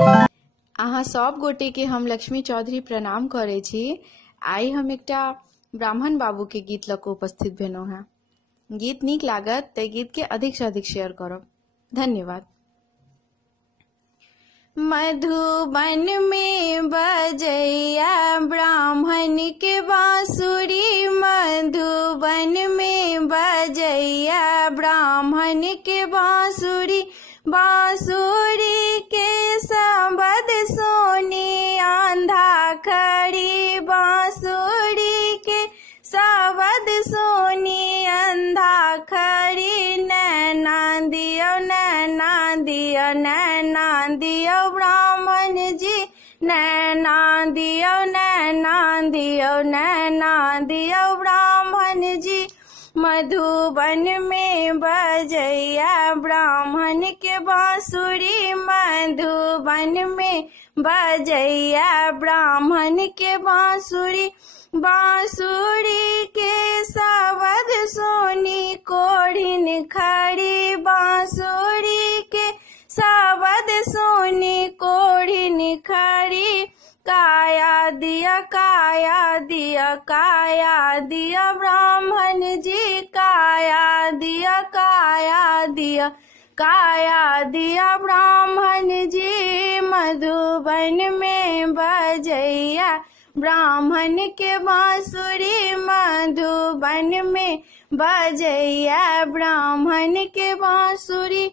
अहाँ सब गोटे के हम लक्ष्मी चौधरी प्रणाम करे छी। आई हम एकटा ब्राह्मण बाबू के गीत लऽ कऽ उपस्थित भेलहुँ हैं। गीत नीक लागत तऽ गीत के अधिक से अधिक शेयर करब। धन्यवाद। मधुबन में बजैया ब्राह्मण के बांसुरी, मधुबन में बजैया ब्राह्मण के बांसुरी, बांसुरी के शब्द सुनी आंधा खड़ी, बांसुरी के शब्द सुनी आंधा खड़ी। नैना दियो नैना दियो नैना दियो ब्राह्मण जी, नैना दियो नैना दियो नैना दियो ब्राह्मण जी। मधुबन में बजैया ब्राह्मण के बांसुरी, मधुबन में बजैया ब्राह्मण के बांसुरी, बांसुरी के शब्द सुनी कोढ़िन खड़ी, बांसुरी के शब्द सुनी कोढ़िन खड़ी। काया दिया काया दिया काया दिया ब्राह्मण जी, काया दिया काया दिया काया दिया ब्राह्मण जी। मधुबन में बजैया ब्राह्मण के बांसुरी, मधुबन में बजैया ब्राह्मण के बांसुरी,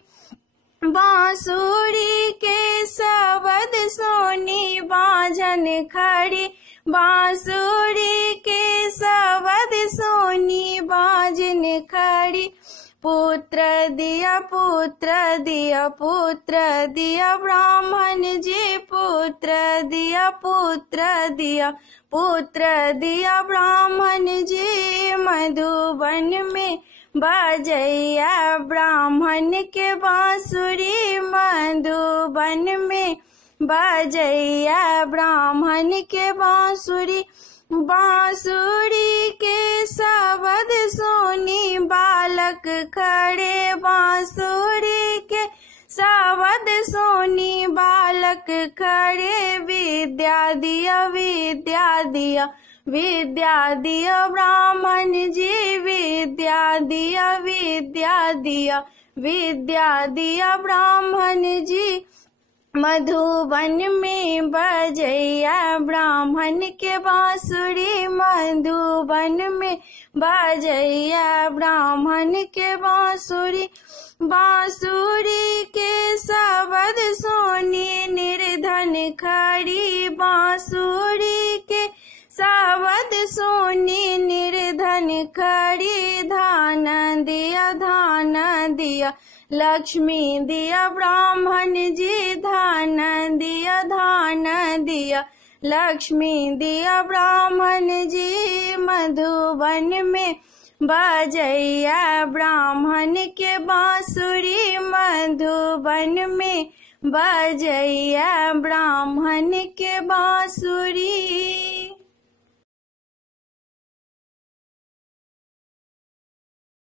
बांसुरी के शब्द सुनी बांझन खड़ी, बांसुरी के शब्द सुनी बांझन खड़ी। पुत्र दिया पुत्र दिया पुत्र दिया ब्राह्मण जी, पुत्र दिया पुत्र दिया पुत्र दिया ब्राह्मण जी। मधुबन में बजैया ब्राह्मण के बांसुरी, मधुबन में बजैया ब्राह्मण के बांसुरी, बांसुरी के शब्द सुनी बालक खड़े, बांसुरी के शब्द सुनी बालक खड़े। विद्या दिया विद्या दिया विद्या दिया ब्राह्मण जी, विद्या दिया विद्या दिया विद्या दिया ब्राह्मण जी। मधुबन में बजैया ब्राह्मण के बांसुरी, मधुबन में बजैया ब्राह्मण के बांसुरी, बांसुरी के शब्द सुनी निर्धन खड़ी, बांसुरी के शब्द सुनी निर्धन खड़ी। धान दिया लक्ष्मी दिया ब्राह्मण जी, धान दिया लक्ष्मी दिया ब्राह्मण जी। मधुबन में बजैया ब्राह्मण के बांसुरी, मधुबन में बजैया ब्राह्मण के बांसुरी।